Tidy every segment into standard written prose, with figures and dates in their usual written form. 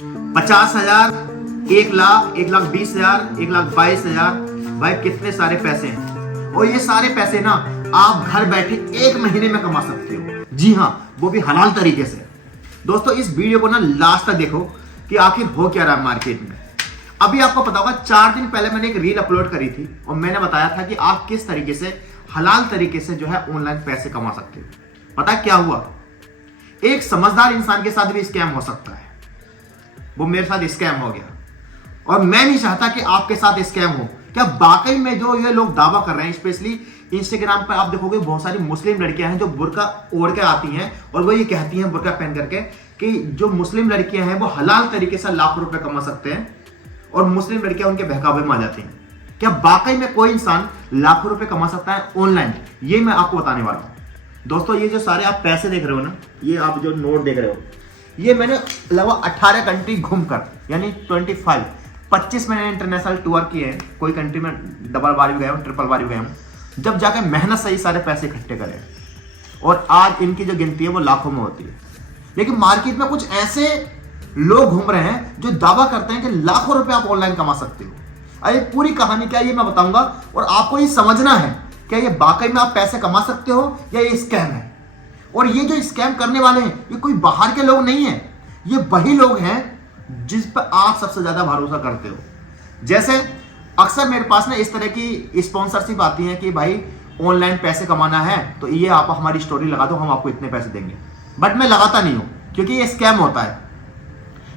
50,000, 1,00,000, 1,20,000, 1,22,000, भाई कितने सारे पैसे हैं। और ये सारे पैसे ना आप घर बैठे 1 महीने में कमा सकते हो। जी हाँ, वो भी हलाल तरीके से। दोस्तों इस वीडियो को ना लास्ट तक देखो कि आखिर हो क्या रहा है मार्केट में। अभी आपको पता होगा 4 दिन पहले मैंने एक रील अपलोड करी थी और मैंने बताया था कि आप किस तरीके से हलाल तरीके से जो है ऑनलाइन पैसे कमा सकते हो। पता है क्या हुआ? एक समझदार इंसान के साथ भी स्कैम हो सकता है। वो मेरे साथ स्कैम हो गया और मैं नहीं चाहता कि आपके साथ स्कैम हो। क्या वाकई में जो ये लोग दावा कर रहे हैं, स्पेशली इंस्टाग्राम पर आप देखोगे बहुत सारी मुस्लिम लड़कियां हैं जो बुर्का ओढ़ के आती हैं और वो ये कहती हैं बुर्का पहन करके कि जो मुस्लिम लड़कियां हैं वो हलाल तरीके से लाखों रुपए कमा सकते हैं और मुस्लिम लड़कियां उनके बहकावे में आ जाती हैं। क्या वाकई में कोई इंसान लाखों रुपए कमा सकता है ऑनलाइन? ये मैं आपको बताने वाला हूं। दोस्तों ये जो सारे आप पैसे देख रहे हो ना, ये आप जो नोट देख रहे हो, ये मैंने लगभग 18 कंट्री घूमकर, यानी 25 मैंने इंटरनेशनल टूर किए हैं। कोई कंट्री में डबल बार भी गया हूँ, ट्रिपल बार भी गया हूँ, जब जाकर मेहनत से ही सारे पैसे इकट्ठे करे और आज इनकी जो गिनती है वो लाखों में होती है। लेकिन मार्केट में कुछ ऐसे लोग घूम रहे हैं जो दावा करते हैं कि लाखों रुपए आप ऑनलाइन कमा सकते हो। अरे पूरी कहानी क्या है ये मैं बताऊंगा और आपको ये समझना है क्या ये वाकई में आप पैसे कमा सकते हो या ये स्कैम है। और ये जो स्कैम करने वाले हैं ये कोई बाहर के लोग नहीं है, ये वही लोग हैं जिस पर आप सबसे ज्यादा भरोसा करते हो। जैसे अक्सर मेरे पास ना इस तरह की स्पॉन्सरशिप आती है कि भाई ऑनलाइन पैसे कमाना है तो ये आप हमारी स्टोरी लगा दो, हम आपको इतने पैसे देंगे। बट मैं लगाता नहीं हूं क्योंकि ये स्कैम होता है।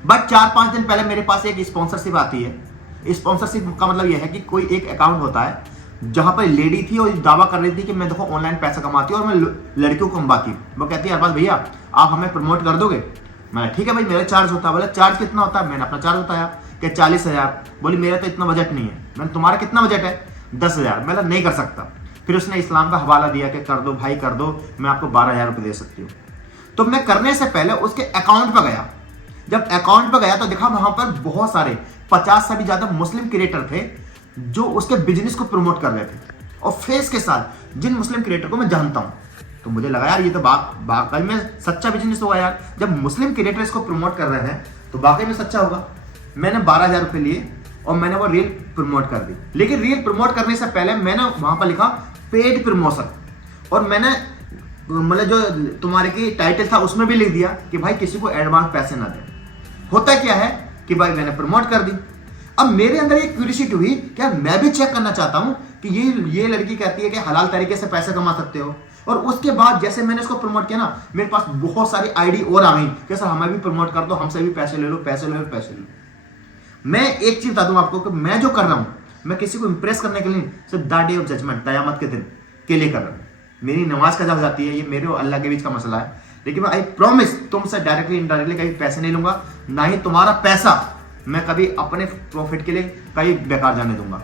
बट 4-5 दिन पहले मेरे पास एक स्पॉन्सरशिप आती है। स्पॉन्सरशिप का मतलब यह है कि कोई एक अकाउंट होता है जहां पर लेडी थी और दावा कर रही थी कि मैं देखो ऑनलाइन पैसा कमाती हूँ और मैं लड़कियों को कमाती हूँ। वो कहती है अरबाज भैया आप हमें प्रमोट कर दोगे? मैं ठीक है भाई, मेरा चार्ज होता है। बोले चार्ज कितना होता है? मैंने अपना चार्ज बताया कि 40,000। बोली मेरा तो इतना बजट नहीं है। मैंने तुम्हारा कितना बजट है? 10,000। मैं नहीं कर सकता। फिर उसने इस्लाम का हवाला दिया कि कर दो भाई कर दो, मैं आपको 12,000 रुपये दे सकती हूँ। तो मैं करने से पहले उसके अकाउंट पर गया। जब अकाउंट पर गया तो देखा वहां पर बहुत सारे 50 से भी ज्यादा मुस्लिम क्रिएटर थे जो उसके बिजनेस को प्रमोट कर रहे थे और फेस के साथ, जिन मुस्लिम क्रिएटर को मैं जानता हूं। तो मुझे लगा यार ये तो वाकई में सच्चा बिजनेस होगा यार। जब मुस्लिम क्रिएटर इसको प्रमोट कर रहे हैं तो वाकई में सच्चा होगा। मैंने 12,000 रुपए लिए और मैंने वो रील प्रमोट कर दी। लेकिन रील प्रमोट करने से पहले मैंने वहां पर लिखा पेड प्रमोशन और मैंने मतलब जो तुम्हारे की टाइटल था उसमें भी लिख दिया कि भाई किसी को एडवांस पैसे ना दे। होता क्या है कि भाई मैंने प्रमोट कर दी। अब मेरे अंदर एक क्यूरियोसिटी हुई, क्या मैं भी चेक करना चाहता हूं कि ये लड़की कहती है कि हलाल तरीके से पैसे कमा सकते हो। और उसके बाद जैसे मैंने इसको प्रमोट किया ना, मेरे पास बहुत सारी आईडी और आ गई कि सर हमें भी प्रमोट कर दो, हमसे भी पैसे ले लो, पैसे ले लो, पैसे ले लो। मैं एक चीज बता दूं आपको कि मैं जो कर रहा हूं, मैं किसी को इंप्रेस करने के लिए सिर्फ द डे ऑफ जजमेंट, कयामत के दिन के लिए कर रहा हूं। मेरी नमाज कजा हो जाती है, ये मेरे और अल्लाह के बीच का मसला है। लेकिन मैं आई प्रॉमिस तुमसे डायरेक्टली इनडायरेक्टली कभी पैसे नहीं लूंगा, ना ही तुम्हारा पैसा मैं कभी अपने प्रॉफिट के लिए कहीं बेकार जाने दूंगा।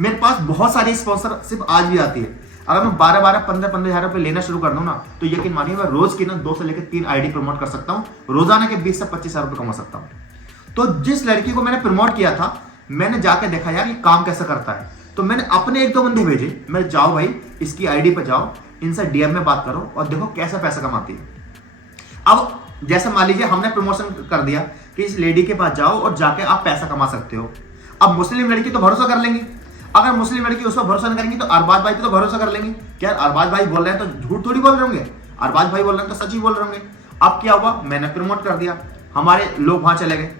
मेरे पास बहुत सारी स्पॉन्सरशिप आज भी आती है। अगर मैं 12-12, 15-15 हज़ार रुपए लेना शुरू कर दूं ना तो यकीन मानिए मैं रोज की ना 2 से लेकर 3 आईडी प्रमोट कर सकता हूं। रोजाना के 20 से 25 हज़ार रुपए कमा सकता हूं। तो जिस लड़की को मैंने प्रमोट किया था, मैंने जाकर देखा यार ये काम कैसे करता है। तो मैंने अपने 1-2 बंदे भेजे, मैं जाओ भाई इसकी आईडी पर जाओ, इनसे डीएम में बात करो और देखो कैसे पैसा कमाती है। अब जैसे मान लीजिए हमने प्रमोशन कर दिया कि इस लेडी के पास जाओ और जाके आप पैसा कमा सकते हो। अब मुस्लिम लड़की तो भरोसा कर लेंगी। अगर मुस्लिम लड़की उस पर भरोसा नहीं करेंगी तो अरबाज भाई तो भरोसा कर लेंगे। क्या अरबाज भाई बोल रहे हैं तो झूठ थोड़ी बोल रहे होंगे, अरबाज भाई बोल रहे हैं तो सच ही बोल रहे होंगे। अब क्या हुआ, मैंने प्रमोट कर दिया, हमारे लोग वहां चले गए।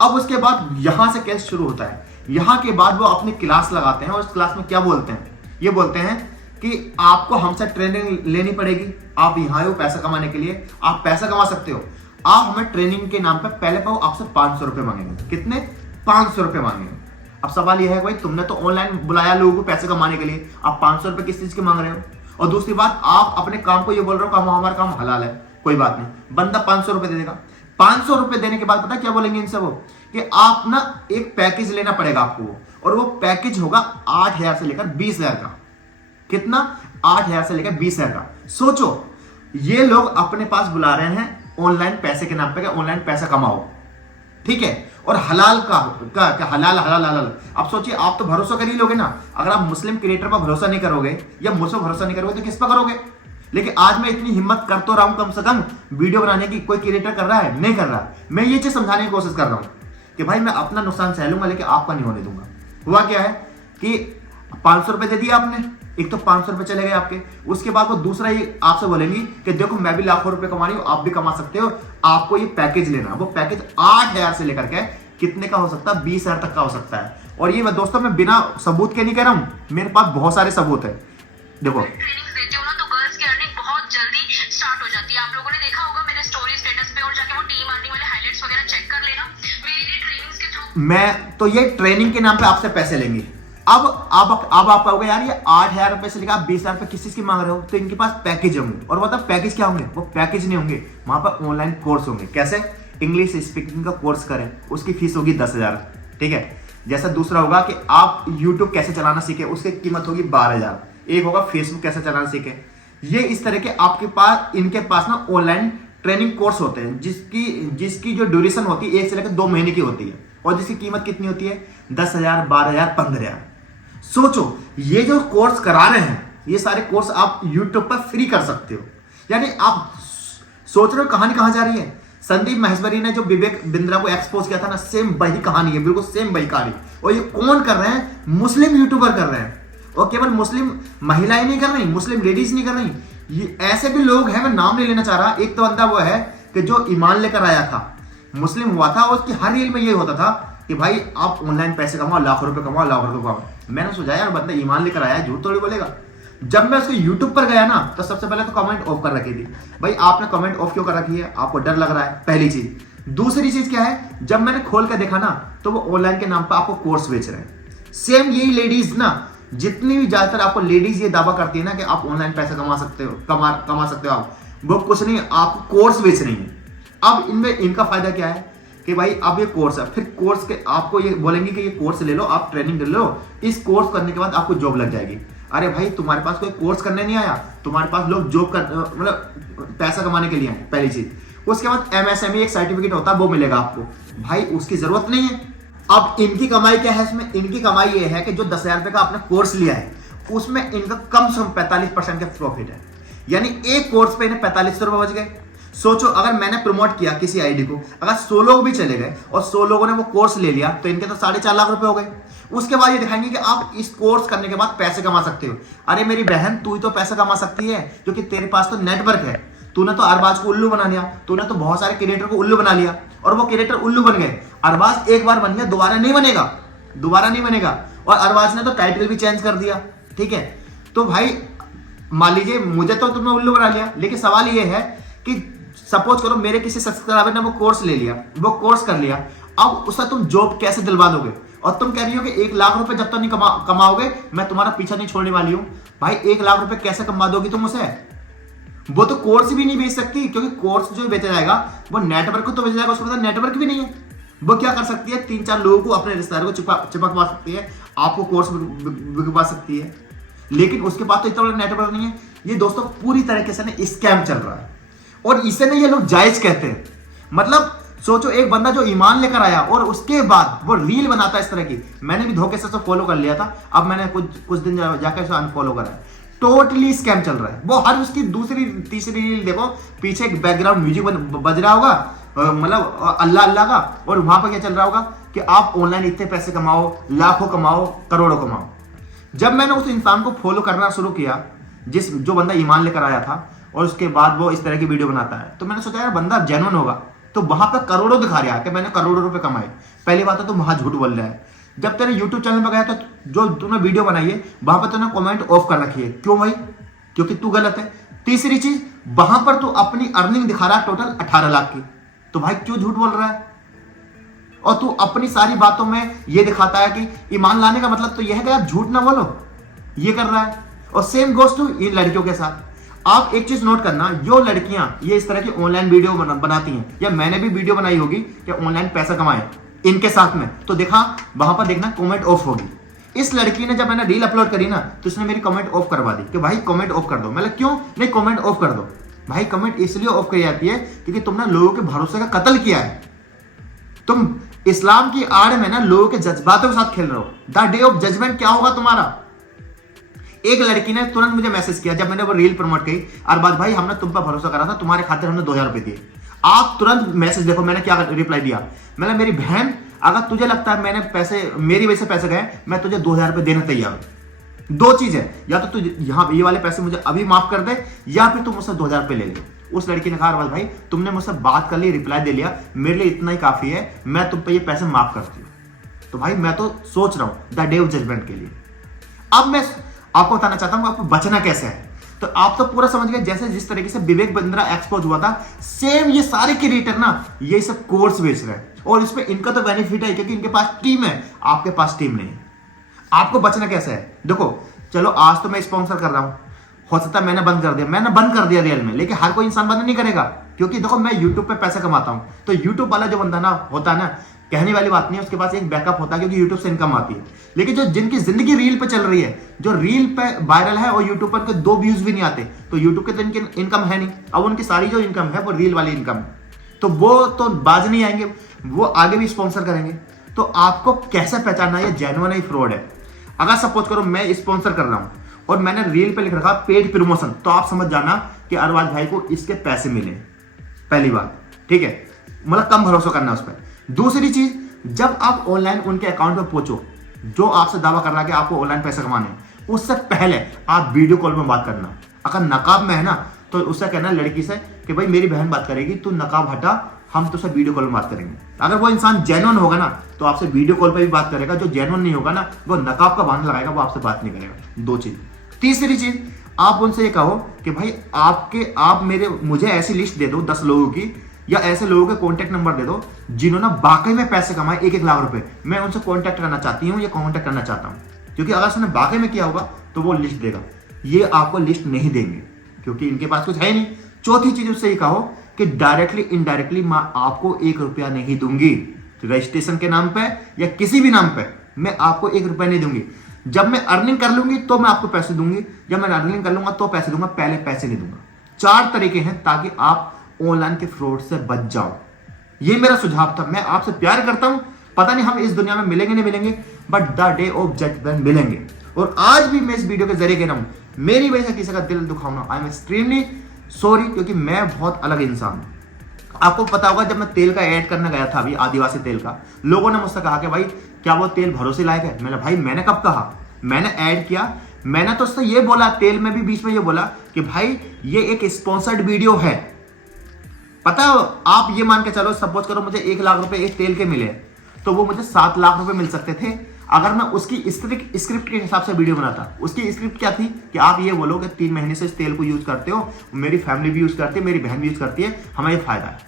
अब उसके बाद यहां से केस शुरू होता है। यहां के बाद वो अपनी क्लास लगाते हैं और उस क्लास में क्या बोलते हैं, ये बोलते हैं कि आपको हमसे ट्रेनिंग लेनी पड़ेगी, आप यहाँ हो पैसा कमाने के लिए, आप पैसा कमा सकते हो, आप हमें ट्रेनिंग के नाम पे पहले पाओ आपसे 500 रुपए मांगेंगे। कितने? 500 रुपए मांगेंगे। अब सवाल यह है भाई तुमने तो ऑनलाइन बुलाया लोगों को पैसे कमाने के लिए, आप 500 रुपए किस चीज के मांग रहे हो? और दूसरी बात, आप अपने काम को ये बोल रहे हो कि हमारा काम हलाल है, कोई बात नहीं, बंदा 500 रुपए दे देगा। 500 रुपए देने के बाद पता क्या बोलेंगे इनसे वो, कि आप ना एक पैकेज लेना पड़ेगा आपको, और वो पैकेज होगा 8,000 से लेकर 20,000 का। कितना? 8,000 से लेकर 20,000 का। सोचो ये लोग अपने पास बुला रहे हैं ऑनलाइन पैसे के नाम पे, ऑनलाइन पैसा कमाओ, ठीक है, और हलाल का हलाल हलाल हलाल। अब सोचिए आप तो भरोसा कर ही लोगे ना। अगर आप मुस्लिम क्रिएटर पर भरोसा नहीं करोगे या मुझ पर भरोसा नहीं करोगे तो किस पर करोगे? लेकिन आज मैं इतनी हिम्मत कर तो रहा हूं कम से कम वीडियो बनाने की। कोई क्रिएटर कर रहा है? नहीं कर रहा। मैं ये चीज समझाने की कोशिश कर रहा हूं कि भाई मैं अपना नुकसान सह लूंगा लेकिन आपका नहीं होने दूंगा। हुआ क्या है कि 500 रुपए दे दिया आपने, एक तो 500 रुपए चले गए आपके, उसके बाद वो दूसरा ही आपसे बोलेंगी कि देखो मैं भी लाखों रुपए कमा रही हूं, आप भी कमा सकते हो, आपको ये पैकेज लेना। वो पैकेज 8,000 से लेकर के कितने का हो सकता है? 20,000 तक का हो सकता है। और ये दोस्तों मैं बिना सबूत के नहीं कह रहा हूं, मेरे पास बहुत सारे सबूत है। देखो ट्रेनिंग देती हूँ ना तो गर्ल्स की अर्निंग बहुत जल्दी स्टार्ट हो जाती है। आप लोगों ने देखा होगा मेरे स्टोरी स्टेटस पे, और जाके वो टीम अर्निंग वाले हाइलाइट्स वगैरह चेक कर लेना। मेरी ट्रेनिंग्स के थ्रू मैं तो ये ट्रेनिंग के नाम पे आपसे पैसे लेंगे। अब आप कहोगे यार ये 8,000 रुपए से लेकर आप 20,000 रुपए किस चीज की मांग रहे हो? तो इनके पास पैकेज होंगे। और मतलब पैकेज क्या होंगे? वो पैकेज नहीं होंगे, वहां पर ऑनलाइन कोर्स होंगे। कैसे? इंग्लिश स्पीकिंग का कोर्स करें, उसकी फीस होगी 10,000। ठीक है। जैसा दूसरा होगा कि आप यूट्यूब कैसे चलाना सीखे, उसकी कीमत होगी 12,000। एक होगा फेसबुक कैसे चलाना सीखे। ये इस तरह के आपके पास, इनके पास ना ऑनलाइन ट्रेनिंग कोर्स होते हैं जिसकी जो ड्यूरेशन होती है 1 से लेकर 2 महीने की होती है, और जिसकी कीमत कितनी होती है? 10,000, 12,000, 15,000। सोचो ये जो कोर्स करा रहे हैं, ये सारे कोर्स आप यूट्यूब पर फ्री कर सकते हो। यानी आप सोच रहे हो कहानी कहां जा रही है? संदीप महेश्वरी ने जो विवेक बिंद्रा को एक्सपोज किया था ना, सेम वही कहानी है, बिल्कुल सेम वही कहानी। और ये कौन कर रहे हैं? मुस्लिम यूट्यूबर कर रहे हैं। और केवल मुस्लिम महिलाएं नहीं कर रही, मुस्लिम लेडीज नहीं कर रही, ये ऐसे भी लोग हैं, मैं नाम नहीं लेना चाह रहा। एक तो बंदा वो है कि जो ईमान लेकर आया था, मुस्लिम हुआ था, और उसकी हर रील में ये होता था कि भाई आप ऑनलाइन पैसे कमाओ, लाखों रुपए कमाओ, लाखों रुपए कमाओ। मैंने सोचा यार बंदा ईमान लेकर आया है, झूठ थोड़ी बोलेगा। जब मैं उसके यूट्यूब पर गया ना, तो सबसे पहले तो कमेंट ऑफ कर रखी थी। भाई आपने कमेंट ऑफ क्यों कर रखी है? आपको डर लग रहा है, पहली चीज। दूसरी चीज क्या है? जब मैंने खोल कर देखा ना, तो वो ऑनलाइन के नाम पर आपको कोर्स बेच रहे हैं। सेम यही लेडीज ना, जितनी भी ज्यादातर आपको लेडीज ये दावा करती है ना कि आप ऑनलाइन पैसा कमा सकते हो, कमा सकते हो आप, वो कुछ नहीं, आपको कोर्स बेच रही है। अब इनमें इनका फायदा क्या है कि भाई अब ये कोर्स है, फिर कोर्स के आपको ये बोलेंगे कि ये कोर्स ले लो, आप ट्रेनिंग ले लो, इस कोर्स करने के बाद आपको जॉब लग जाएगी। अरे भाई तुम्हारे पास कोई कोर्स करने नहीं आया, तुम्हारे पास लोग जॉब कर मतलब पैसा कमाने के लिए आए, पहली चीज। उसके बाद MSME एक सर्टिफिकेट होता है, वो मिलेगा आपको। भाई उसकी जरूरत नहीं है। अब इनकी कमाई क्या है इसमें? इनकी कमाई ये है कि जो 10,000 रुपए का आपने कोर्स लिया है, उसमें इनका कम से कम 45% का प्रॉफिट है। यानी एक कोर्स पे इन्हें 4500 रुपए बच गए। सोचो अगर मैंने प्रमोट किया किसी आईडी को, अगर 100 लोग भी चले गए और 100 लोगों ने वो कोर्स ले लिया, तो इनके तो 4.5 लाख रुपए हो गए। उसके बाद ये दिखाएंगे कि आप इस कोर्स करने के बाद पैसे कमा सकते हो। अरे मेरी बहन, तू ही तो पैसा कमा सकती है, क्योंकि तेरे पास तो नेटवर्क है। तूने तो अरबाज को उल्लू बना लिया, तूने तो बहुत सारे क्रिएटर को उल्लू बना लिया, और वो क्रिएटर उल्लू बन गए। अरबाज एक बार बन गया, दोबारा नहीं बनेगा। और अरबाज ने तो टाइटल भी चेंज कर दिया। ठीक है, तो भाई मान लीजिए मुझे तो तुमने उल्लू बना लिया, लेकिन सवाल ये है कि सपोज करो मेरे किसी सब्सक्राइबर ने वो कोर्स ले लिया, वो कोर्स कर लिया, अब उसका तुम जॉब कैसे दिलवा दोगे? और तुम कह रही हो कि 1 लाख रुपए जब तक नहीं कमाओगे मैं तुम्हारा पीछा नहीं छोड़ने वाली हूं। भाई 1 लाख रुपए कैसे कमा दोगी तुम उसे? वो तो कोर्स भी नहीं बेच सकती, क्योंकि कोर्स जो बेचा जाएगा वो नेटवर्क को तो बेचा जाएगा, उसके पास नेटवर्क भी नहीं है। वो क्या कर सकती है? 3-4 लोगों को, अपने रिश्तेदारों को चिपकवा सकती है, आपको कोर्स बिकवा सकती है, लेकिन उसके पास तो इतना बड़ा नेटवर्क नहीं है। ये दोस्तों पूरी तरीके से स्कैम चल रहा है, और इसे ना ये लोग जायज कहते हैं। मतलब सोचो एक बंदा जो ईमान लेकर आया और उसके बाद वो रील बनाता है इस तरह की। मैंने भी धोखे से फॉलो कर लिया था, अब मैंने कुछ दिन जाकर उसे अनफॉलो करा है। टोटली स्कैम चल रहा है। वो हर उसकी दूसरी तीसरी रील देखो, पीछे एक बैकग्राउंड म्यूजिक बज रहा होगा, मतलब अल्लाह अल्लाह का, और वहां पर क्या चल रहा होगा कि आप ऑनलाइन इतने पैसे कमाओ, लाखों कमाओ, करोड़ों कमाओ। जब मैंने उस इंसान को फॉलो करना शुरू किया जो बंदा ईमान लेकर आया था, और उसके बाद वो इस तरह की वीडियो बनाता है, तो मैंने सोचा यार बंदा जेन्युइन होगा, तो वहां पर करोड़ों दिखा रहा है कि मैंने करोड़ों रुपए कमाए। पहली बात है तो वहां झूठ बोल रहा है। जब तेरे YouTube चैनल पर गया तो जो तूने वीडियो बनाई है वहां पर तूने कमेंट ऑफ कर रखी है। क्यों भाई? क्योंकि तू गलत है। तीसरी चीज, वहां पर तू अपनी अर्निंग दिखा रहा है टोटल 18 लाख की, तो भाई क्यों झूठ बोल रहा है? और तू अपनी सारी बातों में ये दिखाता है कि ईमान लाने का मतलब तो यह है कि आप झूठ ना बोलो, ये कर रहा है। और सेम गोस टू इन लड़कियों के साथ। आप एक चीज नोट करना, जो लड़कियां ये इस तरह की ऑनलाइन वीडियो बनाती हैं, या मैंने भी वीडियो बनाई होगी कि ऑनलाइन पैसा कमाए इनके साथ में, तो देखा वहां पर देखना कमेंट ऑफ होगी। इस लड़की ने जब मैंने रील अपलोड करी ना, तो उसने मेरी कमेंट ऑफ करवा दी कि भाई कमेंट ऑफ कर दो। मतलब क्यों नहीं? कमेंट ऑफ कर दो। भाई कमेंट इसलिए ऑफ करी जाती है क्योंकि तुमने लोगों के भरोसे का कत्ल किया है। तुम इस्लाम की आड़ में ना लोगों के जज्बातों के साथ खेल रहे हो। द डे ऑफ जजमेंट क्या होगा तुम्हारा? एक लड़की ने तुरंत मुझे मैसेज किया जब मैंने वो रील प्रमोट की, अरबाज भाई हमने तुम पर भरोसा करा था, तुम्हारे खाते हमने 2000 रुपए दिए। आप तुरंत मैसेज देखो मैंने क्या रिप्लाई दिया। मैंने मेरी बहन अगर तुझे लगता है मैंने पैसे मेरी वजह से पैसे गए, मैं तुझे 2000 रुपए देने तैयार हूं। दो चीज है, या तो तू यहाँ ये वाले पैसे मुझे अभी माफ कर दे या फिर तू मुझसे 2000 रुपए ले ले। उस लड़की ने कहा अरबाज भाई तुमने मुझसे बात कर ली, रिप्लाई दे लिया, मेरे लिए इतना ही काफी है, मैं तुम पे ये पैसे माफ करती हूँ। तो भाई मैं तो सोच रहा हूं द डे ऑफ जजमेंट के लिए। अब मैं आपको बताना चाहता हूं आपको बचना कैसे है। तो आप तो पूरा समझ गए, जैसे जिस तरीके से विवेक बिंद्रा एक्सपोज हुआ था, सेम ये सारे क्रिएटर ना ये सब कोर्स बेच रहे हैं और इसमें इनका तो बेनिफिट है क्योंकि इनके पास टीम है, आपके पास टीम नहीं है। आपको बचना कैसे है, देखो चलो आज तो मैं स्पॉन्सर कर रहा हूं, हो सकता है मैंने बंद कर दिया रियल में, लेकिन हर कोई इंसान बंद नहीं करेगा क्योंकि देखो मैं यूट्यूब पे पैसे कमाता हूं। तो यूट्यूब वाला जो बंदा ना होता है ना, कहने वाली बात नहीं है, उसके पास एक बैकअप होता है क्योंकि यूट्यूब से इनकम आती है। लेकिन जो जिनकी जिंदगी रील पे चल रही है, जो रील पे वायरल है और यूट्यूब पर 2 व्यूज भी नहीं आते, तो यूट्यूब के तो इनकी इनकम है नहीं। अब उनकी सारी जो इनकम है वो रील वाली इनकम है, तो वो तो बाज नहीं आएंगे, वो आगे भी स्पॉन्सर करेंगे। तो आपको कैसे पहचानना है जेन्युइन है फ्रॉड है। अगर सपोज करो मैं स्पॉन्सर कर रहा हूं और मैंने रील पे लिख रखा पेड प्रमोशन, तो आप समझ जाना कि अरबाज भाई को इसके पैसे मिले, पहली बात, ठीक है, मतलब कम भरोसा करना उस पर। दूसरी चीज, जब आप ऑनलाइन उनके अकाउंट पे पहुंचो, जो आपसे दावा कर रहा है कि आपको ऑनलाइन पैसे कमाने, उससे पहले आप वीडियो कॉल में बात करना। अगर नकाब में है ना तो उससे कहना लड़की से कि भाई मेरी बहन बात करेगी, तू नकाब हटा, हम तुझसे वीडियो कॉल में बात करेंगे। अगर वो इंसान जेन्युइन होगा ना तो आपसे वीडियो कॉल पे भी बात करेगा, जो जेन्युइन नहीं होगा ना वो नकाब का बहाना लगाएगा, वो आपसे बात नहीं करेगा। 2 चीज। तीसरी चीज, आप उनसे ये कहो कि भाई मुझे ऐसी लिस्ट दे दो 10 लोगों की, या ऐसे लोगों के कॉन्टैक्ट नंबर दे दो जिन्होंने वाकई में पैसे कमाए 1-1 लाख रुपए, मैं उनसे कॉन्टैक्ट करना चाहती हूँ या कॉन्टैक्ट करना चाहता हूँ। क्योंकि अगर उसने वाकई में किया होगा तो वो लिस्ट देगा, ये आपको लिस्ट नहीं देंगे क्योंकि इनके पास कुछ है नहीं। चौथी चीज उससे ये कहो कि डायरेक्टली इनडायरेक्टली मैं आपको 1 रुपया नहीं दूंगी, रजिस्ट्रेशन के नाम पे या किसी भी नाम पे मैं आपको 1 रुपया नहीं दूंगी। जब मैं अर्निंग कर लूंगी तो मैं आपको पैसे दूंगी, जब मैं अर्निंग कर लूंगा तो पैसे दूंगा, पहले पैसे नहीं दूंगा। 4 तरीके हैं ताकि आप ऑनलाइन के फ्रॉड से बच जाओ। ये मेरा सुझाव था। मैं आपसे प्यार करता हूं, पता नहीं हम इस दुनिया में मिलेंगे नहीं मिलेंगे, but the day of judgement मिलेंगे। और आज भी मैं इस वीडियो के जरिए कह रहा हूं, मेरी वजह से किसी का दिल दुखाऊंगा, आई एम एक्सट्रीमली सॉरी, क्योंकि मैं बहुत अलग इंसान हूं। आपको पता होगा जब मैं तेल का ऐड करने गया था अभी आदिवासी तेल का, लोगों ने मुझसे कहा कि भाई क्या वो तेल भरोसे लायक है। मैंने भाई मैंने कब कहा, मैंने ऐड किया, मैंने तो उससे ये बोला, तेल में भी बीच में ये बोला कि भाई ये एक स्पॉन्सर्ड वीडियो है। पता है, आप ये मान के चलो, सपोज करो मुझे 1 लाख रुपए एक तेल के मिले तो वो मुझे 7 लाख रुपए मिल सकते थे अगर मैं उसकी स्क्रिप्ट के हिसाब से वीडियो बनाता। उसकी स्क्रिप्ट क्या थी कि आप ये बोलो कि 3 महीने से इस तेल को यूज करते हो, मेरी फैमिली भी यूज करती है, मेरी बहन भी यूज करती है, हमें ये फायदा है।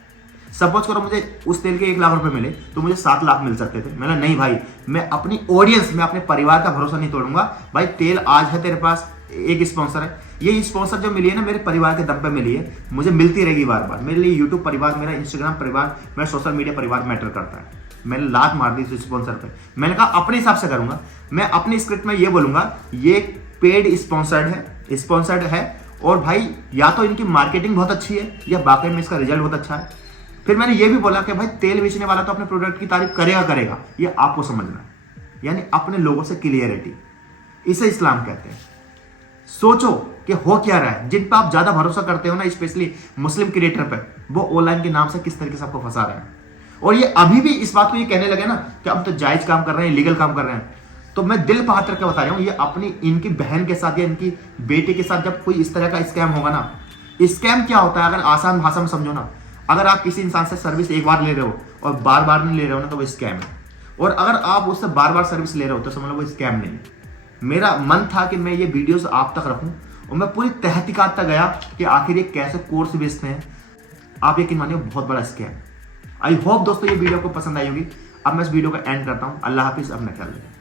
सपोज करो मुझे उस तेल के 1 लाख रुपए मिले तो मुझे 7 लाख मिल सकते थे। मैंने नहीं भाई, मैं अपनी ऑडियंस में अपने परिवार का भरोसा नहीं तोड़ूंगा। भाई तेल आज है तेरे पास, एक स्पॉन्सर है, ये स्पॉन्सर जो मिली है ना मेरे परिवार के दम पे मिली है, मुझे मिलती रहेगी बार बार। मेरे लिए यूट्यूब परिवार, मेरा इंस्टाग्राम परिवार, मेरा सोशल मीडिया परिवार मैटर करता है। मैंने लात मार दी इस स्पॉन्सर पे। मैंने कहा अपने हिसाब से करूंगा, मैं अपनी स्क्रिप्ट में ये बोलूंगा ये पेड स्पॉन्सर्ड है और भाई या तो इनकी मार्केटिंग बहुत अच्छी है या वाकई में इसका रिजल्ट बहुत अच्छा है। फिर मैंने ये भी बोला कि भाई तेल बेचने वाला तो अपने प्रोडक्ट की तारीफ करेगा, ये आपको समझना है, यानी अपने लोगों से क्लियरिटी, इसे इस्लाम कहते हैं। सोचो कि हो क्या रहा है, जिन पर आप ज्यादा भरोसा करते हो ना, स्पेशली मुस्लिम क्रिएटर पे, वो ऑनलाइन के नाम से किस तरीके से आपको फंसा रहे हैं। और ये अभी भी इस बात को ये कहने लगे ना कि हम तो जायज काम कर रहे हैं, लीगल काम कर रहे हैं, तो मैं दिल पर हाथ रख के बता रहा हूं, ये अपनी इनकी बहन के साथ या इनकी बेटे के साथ जब कोई इस तरह का स्कैम होगा ना, स्कैम क्या होता है अगर आसान भाषा में समझो ना, अगर आप किसी इंसान से सर्विस एक बार ले रहे हो और बार बार नहीं ले रहे हो ना तो वो स्कैम है। और अगर आप उससे बार बार सर्विस ले रहे हो तो समझ लो वो स्कैम नहीं है। मेरा मन था कि मैं ये वीडियोस आप तक रखूं और मैं पूरी तहकीकात तक गया कि आखिर ये कैसे कोर्स बेचते हैं। आप यकीन मानिए बहुत बड़ा स्कैम। आई होप दोस्तों ये वीडियो को पसंद आई होगी। अब मैं इस वीडियो का एंड करता हूं। अल्लाह हाफिज, अपना ख्याल रखें।